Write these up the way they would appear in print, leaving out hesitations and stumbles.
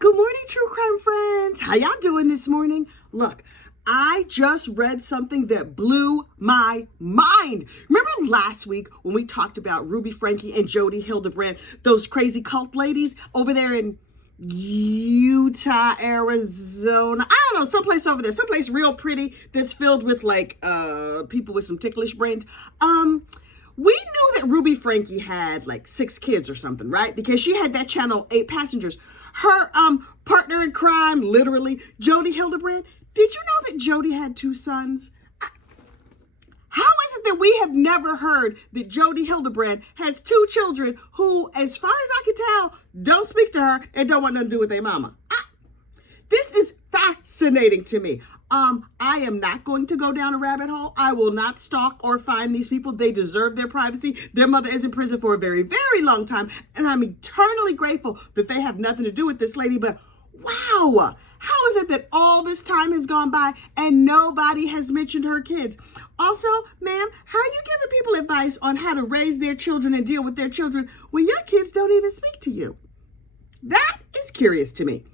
Good morning, true crime friends. How y'all doing this morning? Look, I just read something that blew my mind. Remember last week when we talked about Ruby Frankie and Jody Hildebrand, those crazy cult ladies over there in Utah, Arizona? I don't know, someplace over there, someplace real pretty that's filled with people with some ticklish brains. We knew that Ruby Frankie had like 6 kids or something, right? Because she had that channel 8 Passengers. Her partner in crime, literally, Jody Hildebrand. Did you know that Jody had 2 sons? How is it that we have never heard that Jody Hildebrand has 2 children who, as far as I can tell, don't speak to her and don't want nothing to do with their mama? This is fascinating to me. I am not going to go down a rabbit hole. I will not stalk or find these people. They deserve their privacy. Their mother is in prison for a very, very long time, and I'm eternally grateful that they have nothing to do with this lady. But wow, how is it that all this time has gone by and nobody has mentioned her kids? Also, ma'am, how are you giving people advice on how to raise their children and deal with their children when your kids don't even speak to you? That is curious to me.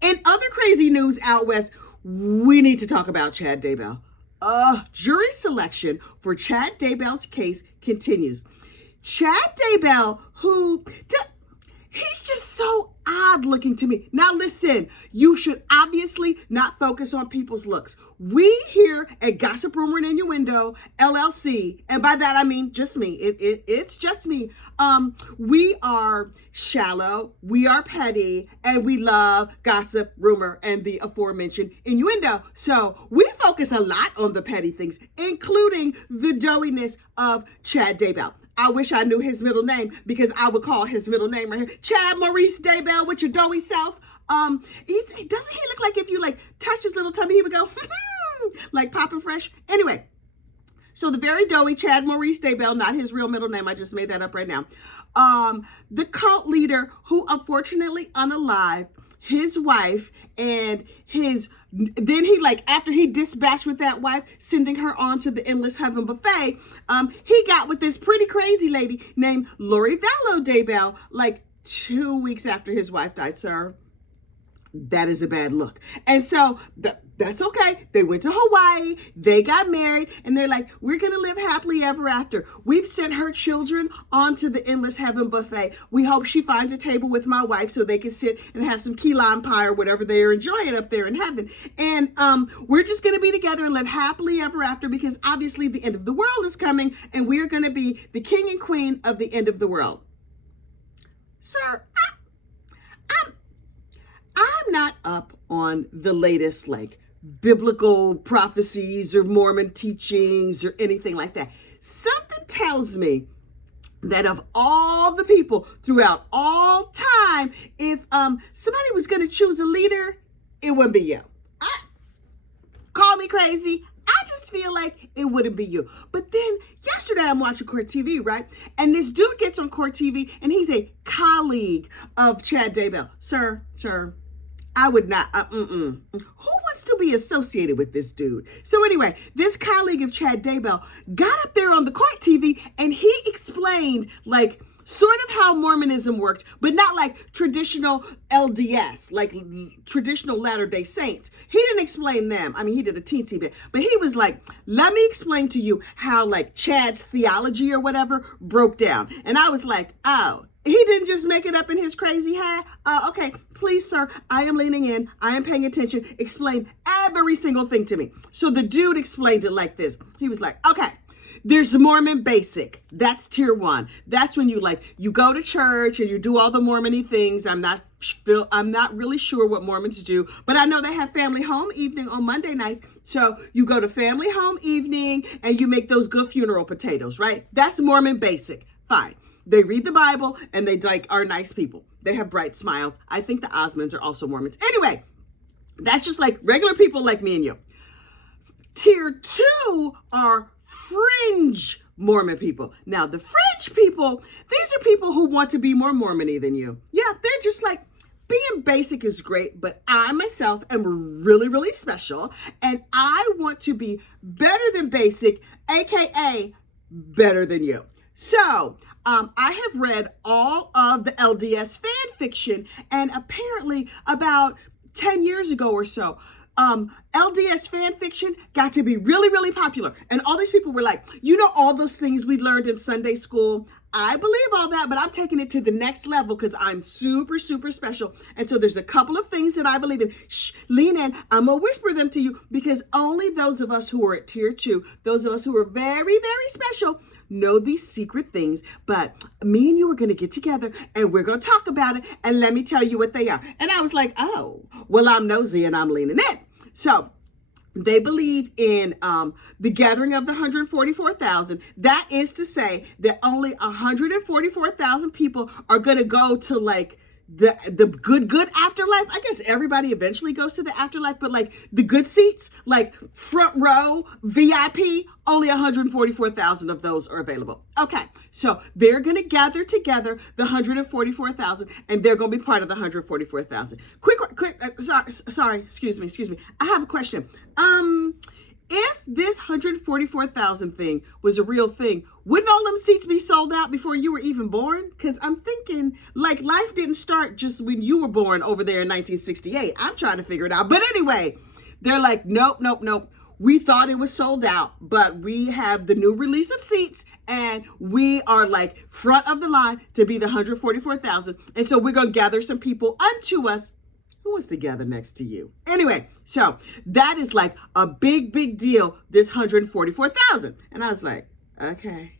In other crazy news out west, we need to talk about Chad Daybell. Jury selection for Chad Daybell's case continues. Chad Daybell, he's just so odd looking to me. Now listen, you should obviously not focus on people's looks. We here at Gossip Rumor and Innuendo LLC, and by that I mean just me, it's just me. We are shallow, we are petty, and we love gossip, rumor, and the aforementioned innuendo. So we focus a lot on the petty things, including the doughiness of Chad Daybell. I wish I knew his middle name, because I would call his middle name right here Chad Maurice Daybell with your doughy self. Doesn't he look like if you touch his little tummy, he would go like Papa Fresh? Anyway, so the very doughy Chad Maurice Daybell, not his real middle name, I just made that up right now. The cult leader who unfortunately unalived his wife, and then he after he dispatched with that wife, sending her on to the Endless Heaven buffet, he got with this pretty crazy lady named Lori Vallow Daybell 2 weeks after his wife died, sir. That is a bad look. And so that's okay. They went to Hawaii, they got married, and they're like, we're going to live happily ever after. We've sent her children onto the Endless Heaven buffet. We hope she finds a table with my wife so they can sit and have some key lime pie or whatever they're enjoying up there in heaven. And we're just going to be together and live happily ever after, because obviously the end of the world is coming, and we're going to be the king and queen of the end of the world. Sir, I'm not up on the latest biblical prophecies or Mormon teachings or anything like that. Something tells me that of all the people throughout all time, if somebody was going to choose a leader, it wouldn't be you. Call me crazy. I just feel like it wouldn't be you. But then yesterday I'm watching Court TV, right? And this dude gets on Court TV, and he's a colleague of Chad Daybell. Sir, I would not, Who wants to be associated with this dude? So anyway, this colleague of Chad Daybell got up there on the Court TV, and he explained sort of how Mormonism worked, but not traditional LDS, traditional Latter-day Saints. He didn't explain them. I mean, he did a teensy bit, but he was like, let me explain to you how Chad's theology or whatever broke down. And I was like, oh, he didn't just make it up in his crazy head. Okay, please, sir, I am leaning in. I am paying attention. Explain every single thing to me. So the dude explained it like this. He was like, okay, there's Mormon basic. That's tier 1. That's when you go to church and you do all the Mormon-y things. I'm not really sure what Mormons do, but I know they have family home evening on Monday nights. So you go to family home evening and you make those good funeral potatoes, right? That's Mormon basic. Fine. They read the Bible, and they are nice people. They have bright smiles. I think the Osmonds are also Mormons. Anyway, that's just regular people like me and you. Tier 2 are fringe Mormon people. Now, the fringe people, these are people who want to be more Mormon-y than you. Yeah, they're just being basic is great, but I myself am really, really special, and I want to be better than basic, aka better than you. So I have read all of the LDS fan fiction, and apparently about 10 years ago or so, LDS fan fiction got to be really, really popular. And all these people were like, all those things we learned in Sunday school. I believe all that, but I'm taking it to the next level because I'm super, super special. And so there's a couple of things that I believe in. Shh, lean in. I'm going to whisper them to you because only those of us who are at tier 2, those of us who are very, very special, know these secret things. But me and you are going to get together and we're going to talk about it. And let me tell you what they are. And I was like, oh, well, I'm nosy and I'm leaning in. So they believe in the gathering of the 144,000. That is to say that only 144,000 people are going to go to like the good afterlife. I guess everybody eventually goes to the afterlife, but like the good seats, like front row, VIP, only 144,000 of those are available. Okay, so they're going to gather together the 144,000 and they're going to be part of the 144,000. Quick, sorry, excuse me. I have a question. If this 144,000 thing was a real thing, wouldn't all them seats be sold out before you were even born? Because I'm thinking like life didn't start just when you were born over there in 1968. I'm trying to figure it out. But anyway, they're like, nope. We thought it was sold out, but we have the new release of seats and we are like front of the line to be the 144,000. And so we're going to gather some people unto us. Who wants to gather next to you? Anyway, so that is like a big deal, this 144,000. And I was like, okay,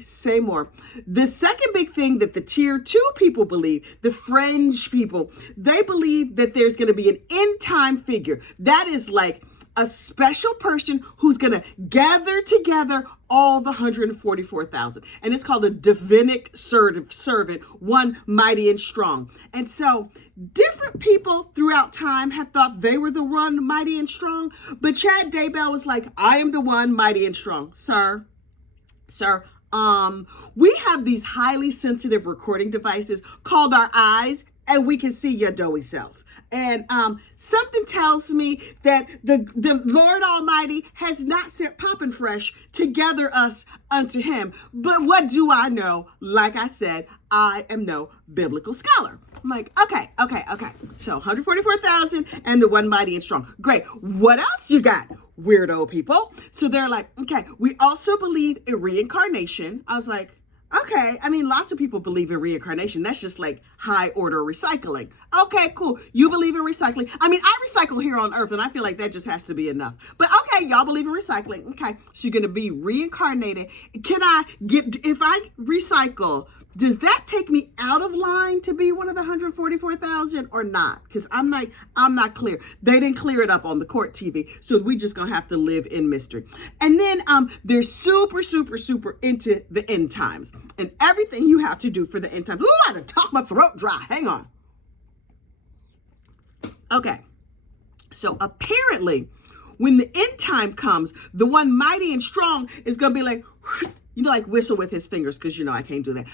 say more. The second big thing that the tier 2 people believe, the fringe people, they believe that there's going to be an end time figure. That is like a special person who's going to gather together all the 144,000. And it's called a divinic servant, one mighty and strong. And so different people throughout time have thought they were the one mighty and strong. But Chad Daybell was like, I am the one mighty and strong. Sir, we have these highly sensitive recording devices called our eyes, and we can see your doughy self. And something tells me that the Lord Almighty has not sent Poppin' Fresh to gather us unto him. But what do I know? Like I said, I am no biblical scholar. I'm like, okay. So 144,000 and the one mighty and strong. Great. What else you got, weirdo people? So they're like, okay, we also believe in reincarnation. I was like, okay, I mean, lots of people believe in reincarnation. That's just like high order recycling. Okay, cool. You believe in recycling. I mean, I recycle here on earth and I feel like that just has to be enough. But okay, y'all believe in recycling. Okay, so you're going to be reincarnated. If I recycle, does that take me out of line to be one of the 144,000 or not? Because I'm not clear. They didn't clear it up on the court TV. So we just going to have to live in mystery. And then they're super into the end times and everything you have to do for the end times. Ooh, I done talk my throat dry. Hang on. Okay. So apparently when the end time comes, the one mighty and strong is going to be like, like whistle with his fingers, because I can't do that.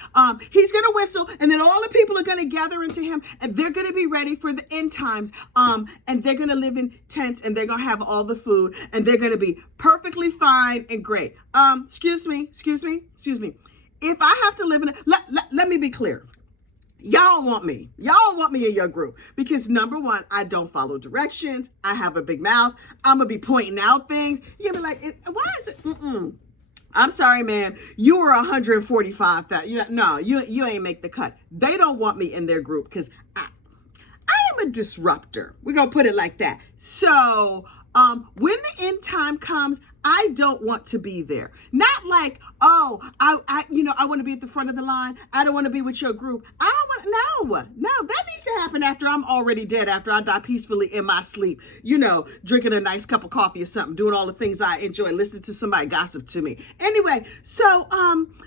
He's going to whistle, and then all the people are going to gather into him, and they're going to be ready for the end times. And they're going to live in tents, and they're going to have all the food, and they're going to be perfectly fine and great. Excuse me. If I have to live in let me be clear. Y'all want me in your group because number one, I don't follow directions. I have a big mouth. I'm going to be pointing out things. You're going to be like, why is it? I'm sorry, man. You were 145,000. No, you ain't make the cut. They don't want me in their group because I am a disruptor. We're going to put it like that. So when the end time comes, I don't want to be there. Not like, oh, I want to be at the front of the line. I don't want to be with your group. I don't want, no, that needs to happen after I'm already dead, after I die peacefully in my sleep, drinking a nice cup of coffee or something, doing all the things I enjoy, listening to somebody gossip to me. Anyway, so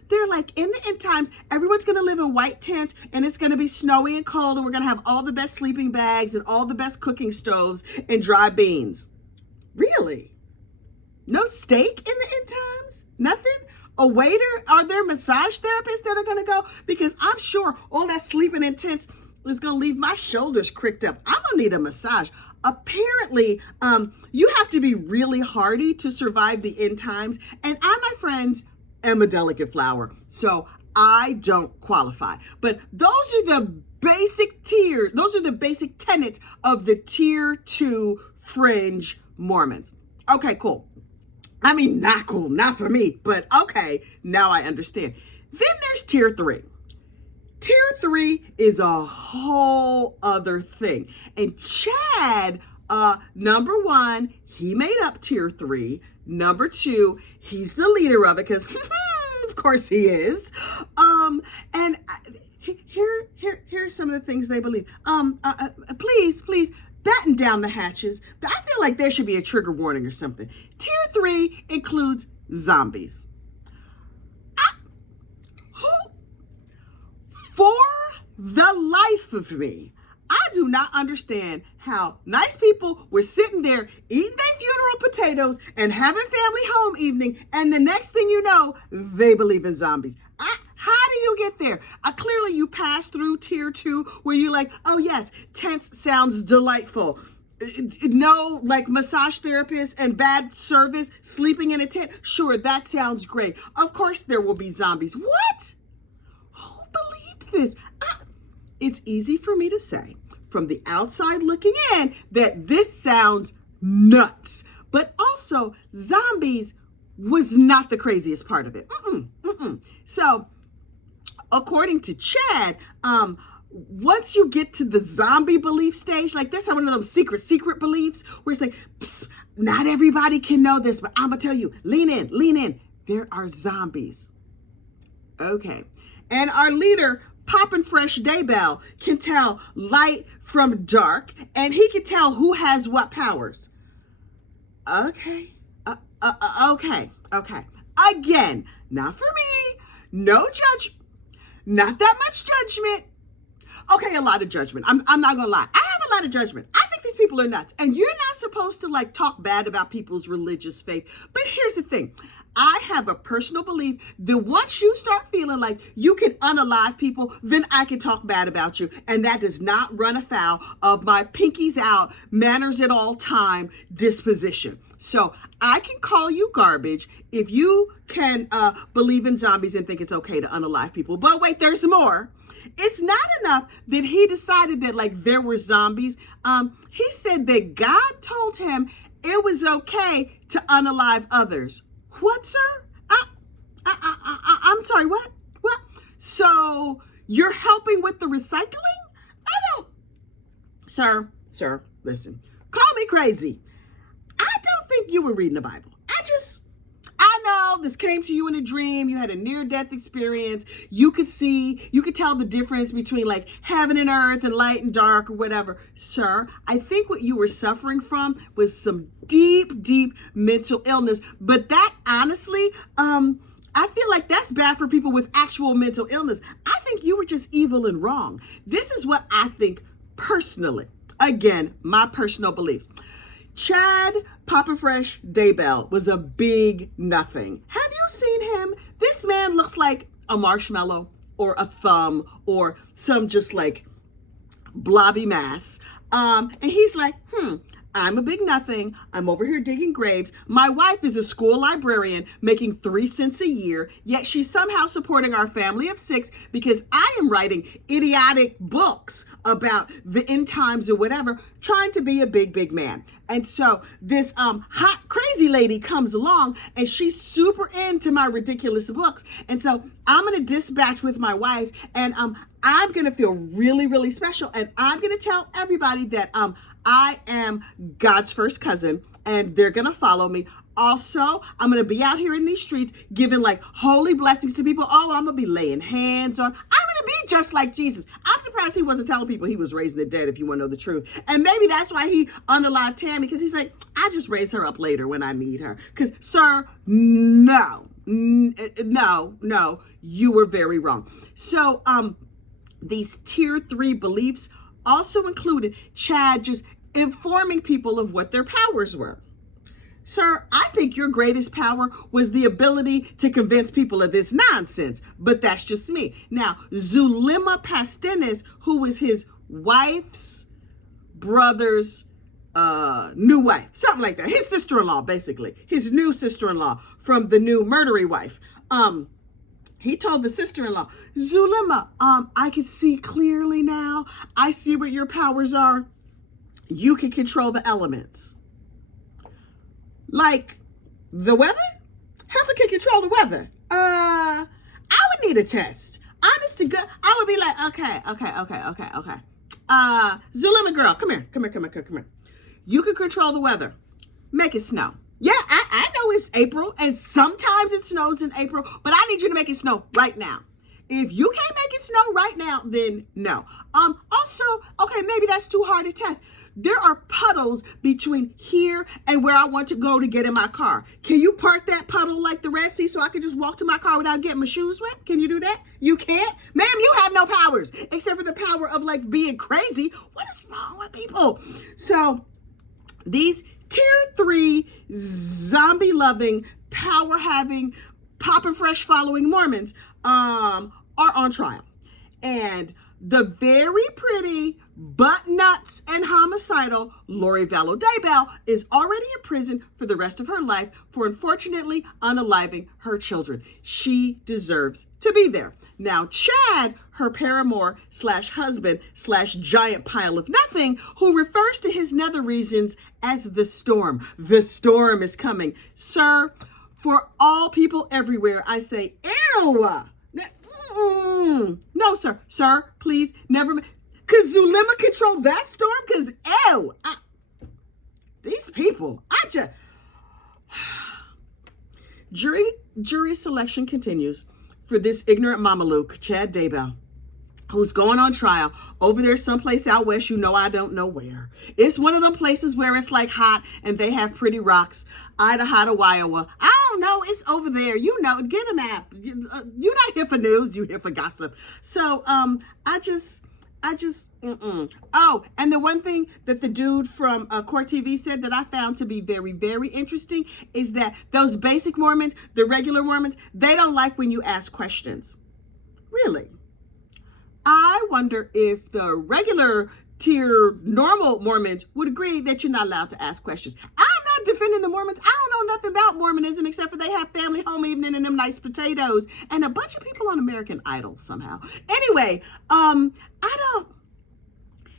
they're like, in the end times, everyone's going to live in white tents and it's going to be snowy and cold and we're going to have all the best sleeping bags and all the best cooking stoves and dry beans. Really? No steak in the end times? Nothing? A waiter? Are there massage therapists that are going to go? Because I'm sure all that sleeping in tents is going to leave my shoulders cricked up. I'm going to need a massage. Apparently, you have to be really hardy to survive the end times. And I, my friends, am a delicate flower, so I don't qualify. But those are the basic tier. Those are the basic tenets of the tier 2 fringe Mormons. Okay, cool. I mean, not cool, not for me, but okay, now I understand. Then there's tier 3. Tier 3 is a whole other thing. And Chad, number 1, he made up tier 3. Number 2, he's the leader of it because, of course he is. And here's some of the things they believe. Please, batten down the hatches. I feel like there should be a trigger warning or something. Tier 3 includes zombies. For the life of me, I do not understand how nice people were sitting there eating their funeral potatoes and having family home evening, and the next thing you know, they believe in zombies. How do you get there? Clearly you pass through tier 2 where you're like, oh yes, tents sounds delightful. No, like massage therapists and bad service, sleeping in a tent. Sure, that sounds great. Of course there will be zombies. What? Who believed this? It's easy for me to say from the outside looking in that this sounds nuts. But also, zombies was not the craziest part of it. So, according to Chad, once you get to the zombie belief stage, like that's one of them secret beliefs where it's like, not everybody can know this, but I'm gonna tell you, lean in. There are zombies. Okay. And our leader, Poppin' Fresh Daybell, can tell light from dark, and he can tell who has what powers. Okay. Okay. Again, not for me. No judge. Not that much judgment. Okay, a lot of judgment. I'm not gonna lie. I have a lot of judgment. I think these people are nuts. And you're not supposed to like talk bad about people's religious faith. But here's the thing. I have a personal belief that once you start feeling like you can unalive people, then I can talk bad about you. And that does not run afoul of my pinkies out, manners at all time disposition. So I can call you garbage if you can believe in zombies and think it's okay to unalive people. But wait, there's more. It's not enough that he decided that like there were zombies. He said that God told him it was okay to unalive others. What, sir? I'm sorry, what? So you're helping with the recycling? I don't. Sir, listen. Call me crazy. I don't think you were reading the Bible. I know this came to you in a dream. You had a near-death experience. You could tell the difference between like heaven and earth and light and dark or whatever. Sir, I think what you were suffering from was some deep mental illness. But that honestly, I feel like that's bad for people with actual mental illness. I think you were just evil and wrong. This is what I think personally. Again, my personal beliefs. Chad Papa Fresh Daybell was a big nothing. Have you seen him? This man looks like a marshmallow or a thumb or some just like blobby mass. And he's like, I'm a big nothing. I'm over here digging graves. My wife is a school librarian making 3 cents a year, yet she's somehow supporting our family of 6 because I am writing idiotic books about the end times or whatever, trying to be a big man. And so this hot crazy lady comes along and she's super into my ridiculous books. And so I'm going to dispatch with my wife and I'm going to feel really special. And I'm going to tell everybody that I am God's first cousin and they're going to follow me. Also, I'm going to be out here in these streets giving like holy blessings to people. Oh, I'm going to be laying hands on. I'm going to be just like Jesus. I'm surprised he wasn't telling people he was raising the dead, if you want to know the truth. And maybe that's why he unalived Tammy, because he's like, I just raise her up later when I need her. Because, sir, no, you were very wrong. So, these tier 3 beliefs also included Chad just informing people of what their powers were. Sir, I think your greatest power was the ability to convince people of this nonsense, but that's just me. Now, Zulema Pastenes, who was his wife's brother's new wife, something like that. His sister-in-law, basically. His new sister-in-law from the new murdery wife. He told the sister-in-law, Zulema, I can see clearly now. I see what your powers are. You can control the elements. Like the weather? Heifer can control the weather. I would need a test. Honest to God, I would be like, okay. Zulema girl, come here. You can control the weather. Make it snow. Yeah, I know it's April, and sometimes it snows in April, but I need you to make it snow right now. If you can't make it snow right now, then no. Also, okay, maybe that's too hard to test. There are puddles between here and where I want to go to get in my car. Can you park that puddle like the Red Sea so I can just walk to my car without getting my shoes wet? Can you do that? You can't? Ma'am, you have no powers except for the power of like being crazy. What is wrong with people? So these tier 3 zombie loving, power having, Papa Fresh following Mormons are on trial. And the very pretty, butt nuts and homicidal Lori Vallow Daybell is already in prison for the rest of her life for unfortunately unaliving her children. She deserves to be there. Now, Chad, her paramour / husband / giant pile of nothing, who refers to his nether regions as the storm. The storm is coming. Sir, for all people everywhere, I say, ew. No, sir. Sir, please, never. Could Zulema control that storm? Because, ew. These people, Jury selection continues for this ignorant Mameluke, Chad Daybell, who's going on trial over there someplace out west, you know I don't know where. It's one of them places where it's like hot and they have pretty rocks. Idaho, Iowa. I don't know. It's over there. You know, get a map. You're not here for news. You're here for gossip. So Oh, and the one thing that the dude from Court TV said that I found to be very, very interesting is that those basic Mormons, the regular Mormons, they don't like when you ask questions. Really? I wonder if the regular tier normal Mormons would agree that you're not allowed to ask questions. I'm not defending the Mormons. I don't know nothing about Mormonism except for they have family home evening and them nice potatoes and a bunch of people on American Idol somehow. Anyway,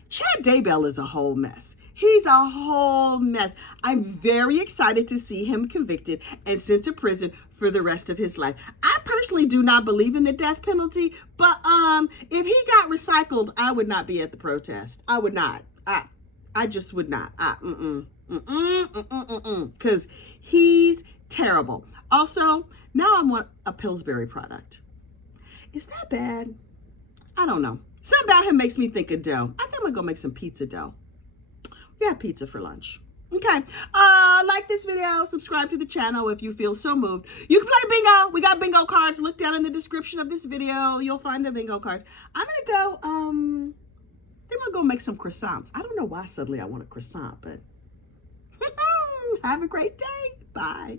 Chad Daybell is a whole mess. He's a whole mess. I'm very excited to see him convicted and sent to prison for the rest of his life. I personally do not believe in the death penalty, but if he got recycled, I would not be at the protest. I would not. I just would not. Because he's terrible. Also, now I want a Pillsbury product. Is that bad? I don't know. Something about him makes me think of dough. I think I'm gonna go make some pizza dough. We had pizza for lunch. Okay. Like this video, subscribe to the channel if you feel so moved. You can play bingo. We got bingo cards. Look down in the description of this video. You'll find the bingo cards. I'm gonna go, I'm gonna go make some croissants. I don't know why suddenly I want a croissant, but have a great day. Bye.